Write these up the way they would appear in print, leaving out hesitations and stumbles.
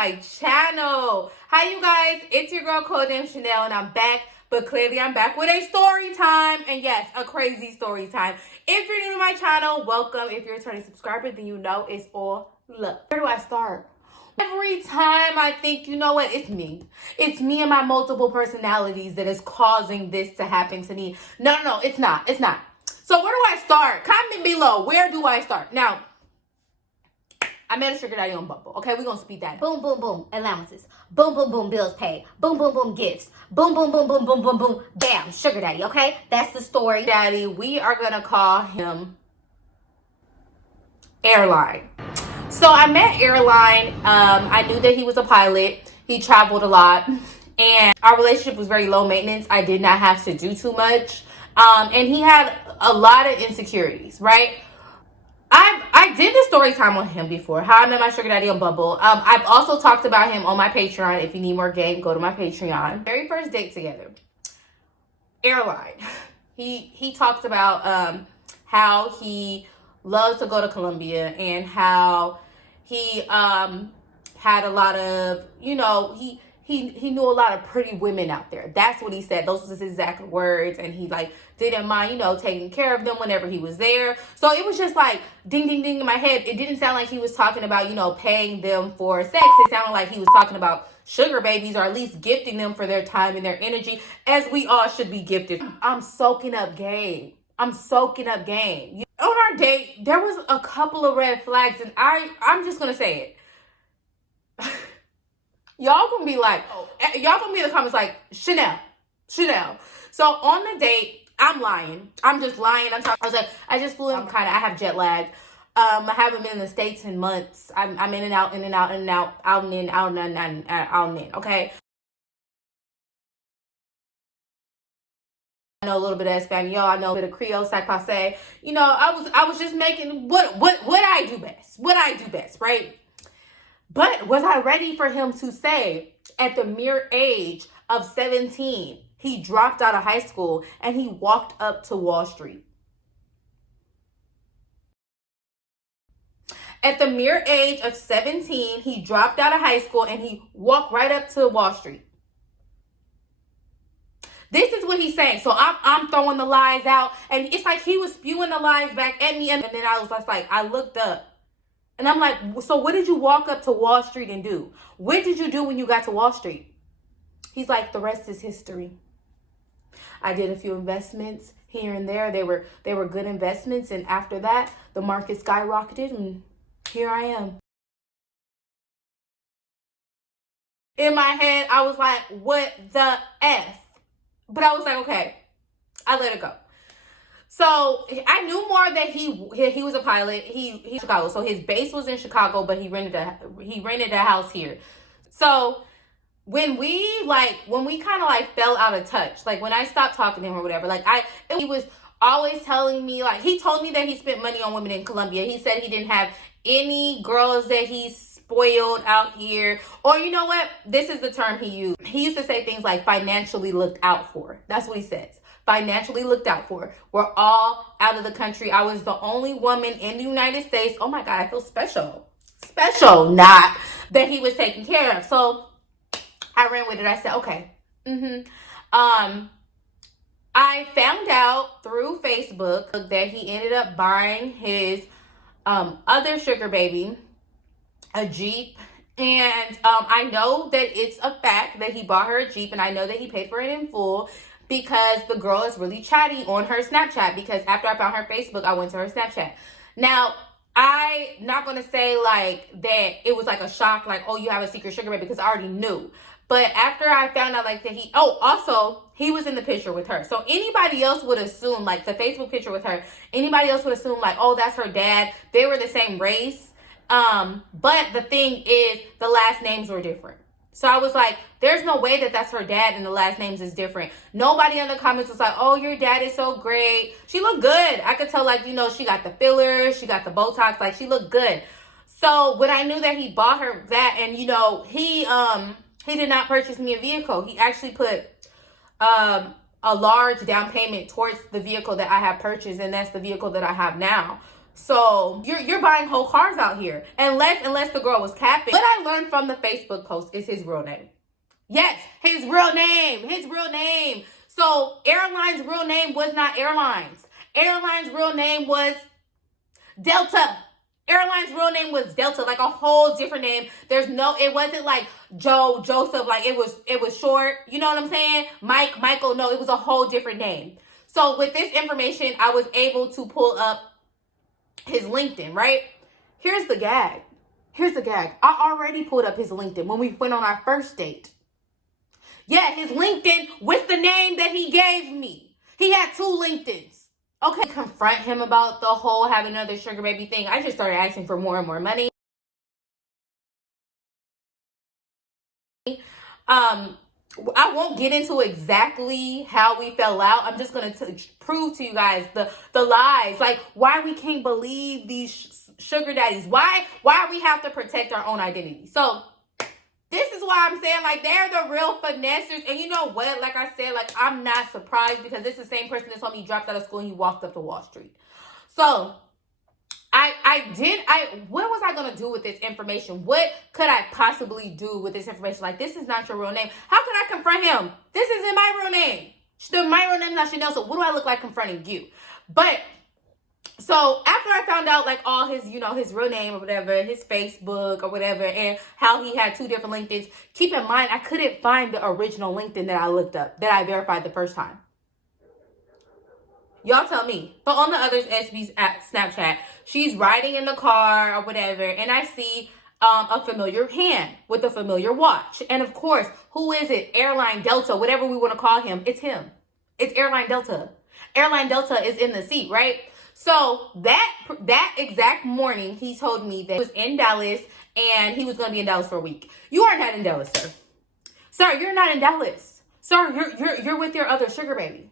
my channel. Hi you guys, it's your girl Codenamechanel and I'm back, but clearly I'm back with a story time. And yes, a crazy story time. If you're new to my channel, welcome. If you're a returning subscriber, then you know it's all love. Where do I start? Every time I think, you know what, it's me. It's me and my multiple personalities that is causing this to happen to me. No, it's not. It's not. So where do I start? Comment below. Where do I start? Now, I met a sugar daddy on Bumble. Okay, we're going to speed that. Boom, boom, boom, allowances. Boom, boom, boom, bills paid. Boom, boom, boom, gifts. Boom, boom, boom, boom, boom, boom, boom. Bam, sugar daddy, okay? That's the story. Daddy, we are going to call him Airline. So I met Airline. I knew that he was a pilot. He traveled a lot. And our relationship was very low maintenance. I did not have to do too much. And he had a lot of insecurities, right? I did the story time on him before, how I met my sugar daddy on Bumble. I've also talked about him on my Patreon. If you need more game, go to my Patreon. Very first date together, Airline. He talked about how he loved to go to Colombia and how he had a lot of, you know, he knew a lot of pretty women out there. That's what he said. Those was his exact words. And he like didn't mind, you know, taking care of them whenever he was there. So it was just like ding, ding, ding in my head. It didn't sound like he was talking about, you know, paying them for sex. It sounded like he was talking about sugar babies, or at least gifting them for their time and their energy, as we all should be gifted. I'm soaking up game. I'm soaking up game. On our date, there was a couple of red flags, and I'm just gonna say it. Y'all gonna be like, y'all gonna be in the comments like, Chanel. So on the date, I'm lying. I'm just lying. I was like, I just flew in I have jet lag. I haven't been in the States in months. I'm in and out, out and in, okay? I know a little bit of Espanol. I know a bit of Creole, sac passe. You know, I was just making what I do best. What I do best, right? But was I ready for him to say at the mere age of 17, he dropped out of high school and he walked up to Wall Street? At the mere age of 17, he dropped out of high school and he walked right up to Wall Street. This is what he's saying. So I'm throwing the lies out, and it's like he was spewing the lies back at me. And then I was just like, I looked up. And I'm like, so what did you walk up to Wall Street and do? What did you do when you got to Wall Street? He's like, the rest is history. I did a few investments here and there. They were good investments. And after that, the market skyrocketed and here I am. In my head, I was like, what the F? But I was like, okay, I let it go. So I knew more that he was a pilot. He Chicago. So his base was in Chicago, but he rented a house here. So when we kind of like fell out of touch, like when I stopped talking to him or whatever, he was always telling me, like, he told me that he spent money on women in Colombia. He said he didn't have any girls that he spoiled out here. Or you know what? This is the term he used. He used to say things like financially looked out for. That's what he says. Financially looked out for. We're all out of the country. I was the only woman in the United States. Oh my God, I feel special. Special, not that he was taken care of. So I ran with it. I said, okay. I found out through Facebook that he ended up buying his other sugar baby a Jeep. And I know that it's a fact that he bought her a Jeep, and I know that he paid for it in full, because the girl is really chatty on her Snapchat. Because after I found her Facebook, I went to her Snapchat. Now, I'm not going to say like that it was like a shock, like, oh, you have a secret sugar baby, because I already knew. But after I found out like that also he was in the picture with her. So anybody else would assume, like the Facebook picture with her, anybody else would assume like, oh, that's her dad. They were the same race. But the thing is, the last names were different. So I was like, there's no way that that's her dad and the last names is different. Nobody in the comments was like, oh, your dad is so great. She looked good. I could tell, like, you know, she got the fillers, she got the Botox, like she looked good. So when I knew that he bought her that, and you know, he did not purchase me a vehicle. He actually put a large down payment towards the vehicle that I have purchased, and that's the vehicle that I have now. So you're buying whole cars out here. Unless the girl was capping. What I learned from the Facebook post is his real name. Yes, his real name. His real name. So Airline's real name was not Airlines. Airline's real name was Delta. Airline's real name was Delta, like a whole different name. It wasn't like Joe, Joseph, like it was short. You know what I'm saying? Mike, Michael, no, it was a whole different name. So with this information, I was able to pull up his LinkedIn, right? Here's the gag. I already pulled up his LinkedIn when we went on our first date. Yeah, his LinkedIn with the name that he gave me. He had 2 LinkedIns. Okay, confront him about the whole having another sugar baby thing. I just started asking for more and more money. I won't get into exactly how we fell out. I'm just going to prove to you guys the lies. Like, why we can't believe these sugar daddies. Why we have to protect our own identity. So, this is why I'm saying, like, they're the real finessers. And you know what? Like I said, like, I'm not surprised because this is the same person that told me he dropped out of school and he walked up to Wall Street. So, what was I going to do with this information? What could I possibly do with this information? Like, this is not your real name. How can I confront him? This isn't my real name. My real name is not Chanel, so what do I look like confronting you? But, so after I found out, like, all his, his real name or whatever, his Facebook or whatever, and how he had 2 different LinkedIns, keep in mind, I couldn't find the original LinkedIn that I looked up, that I verified the first time. Y'all tell me. But on the others, SB's at Snapchat, she's riding in the car or whatever, and I see a familiar hand with a familiar watch. And of course, who is it? Airline Delta, whatever we want to call him. It's him. It's Airline Delta. Airline Delta is in the seat, right? So that exact morning, he told me that he was in Dallas and he was going to be in Dallas for a week. You are not in Dallas, sir. Sir, you're not in Dallas. Sir, you're with your other sugar baby.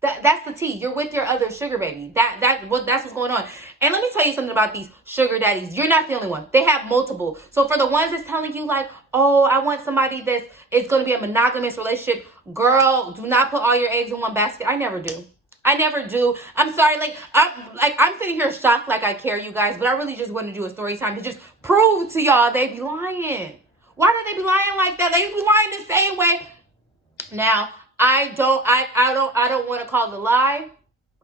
That's the tea. You're with your other sugar baby. That's what's going on. And let me tell you something about these sugar daddies. You're not the only one. They have multiple. So for the ones that's telling you like, oh, I want somebody that's it's going to be a monogamous relationship, girl, do not put all your eggs in one basket. I never do. I'm sorry. I'm sitting here shocked like I care, you guys, but I really just want to do a story time to just prove to y'all they be lying. Why do they be lying like that? They be lying the same way. Now, I don't want to call it a lie.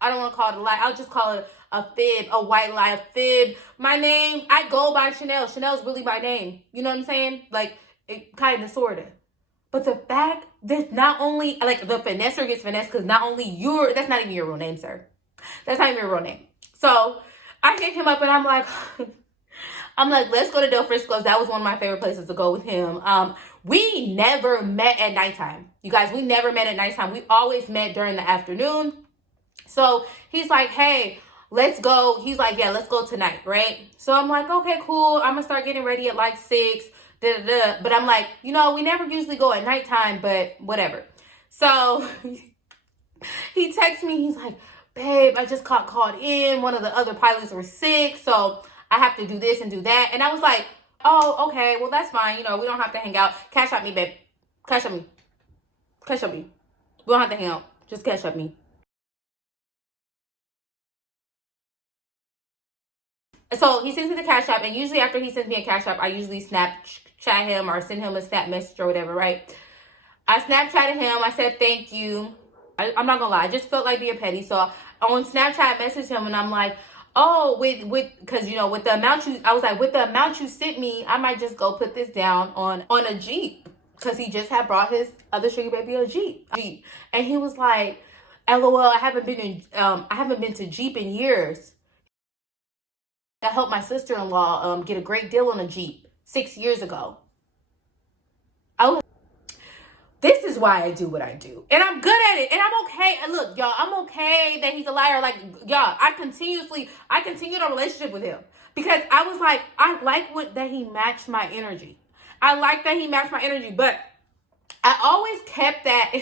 I'll just call it a fib, a white lie, a fib. My name, I go by Chanel. Chanel's really my name. You know what I'm saying? Like, it kind of, sort of. But the fact that not only, like, the finesser gets finessed because not only that's not even your real name, sir. That's not even your real name. So, I hit him up and I'm like, let's go to Del Frisco's. That was one of my favorite places to go with him. We never met at nighttime. You guys, we never met at nighttime. We always met during the afternoon. So he's like, hey, let's go. He's like, yeah, let's go tonight, right? So I'm like, okay, cool. I'm going to start getting ready at like 6. But I'm like, we never usually go at nighttime, but whatever. So he texts me. He's like, babe, I just got called in. One of the other pilots were sick, so I have to do this and do that. And I was like, oh, okay, well, that's fine. We don't have to hang out. Cash out me, babe. Cash out me. We don't have to hang out. Just cash out me. So he sends me the cash app, and usually after he sends me a cash app, I usually Snapchat him or send him a snap message or whatever, right? I Snapchatted him. I said, thank you. I'm not gonna lie. I just felt like being petty. So on Snapchat, I messaged him, and I'm like, oh, because, with the amount with the amount you sent me, I might just go put this down on a Jeep. Because he just had brought his other sugar baby a Jeep. And he was like, LOL, I haven't been to Jeep in years. I helped my sister-in-law get a great deal on a Jeep 6 years ago. This is why I do what I do. And I'm good at it. And I'm okay. And look, y'all, I'm okay that he's a liar. Like, y'all, I continued a relationship with him. Because I was like, I like that he matched my energy. But I always kept that.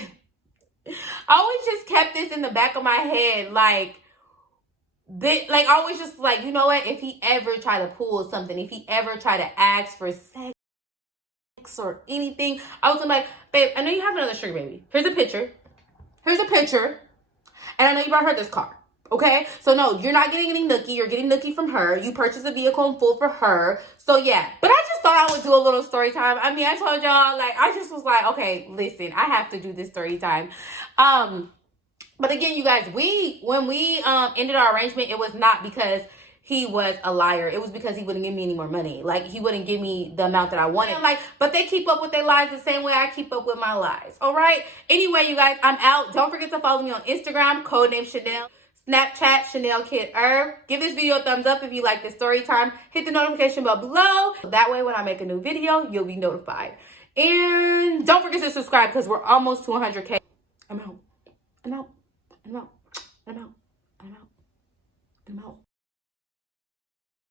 I always just kept this in the back of my head. Like, always just like, you know what? If he ever try to pull something, if he ever try to ask for sex or anything, I was like, babe, I know you have another sugar baby. Here's a picture. And I know you brought her this car. Okay, so no, you're not getting any nookie. You're getting nookie from her. You purchased a vehicle in full for her. So yeah, but I just thought I would do a little story time. I mean, I told y'all, like, I just was like, okay, listen, I have to do this story time. But again, you guys, when we ended our arrangement, it was not because he was a liar. It was because he wouldn't give me any more money. Like, he wouldn't give me the amount that I wanted. Like, but they keep up with their lies the same way I keep up with my lies. All right. Anyway, you guys, I'm out. Don't forget to follow me on Instagram, Codenamechanel. Snapchat, Chanel Kid Herb. Give this video a thumbs up if you like this story time. Hit the notification bell below. That way when I make a new video, you'll be notified. And don't forget to subscribe because we're almost to 100K. I'm out. I'm out. I'm out. I'm out. I'm out. I'm out.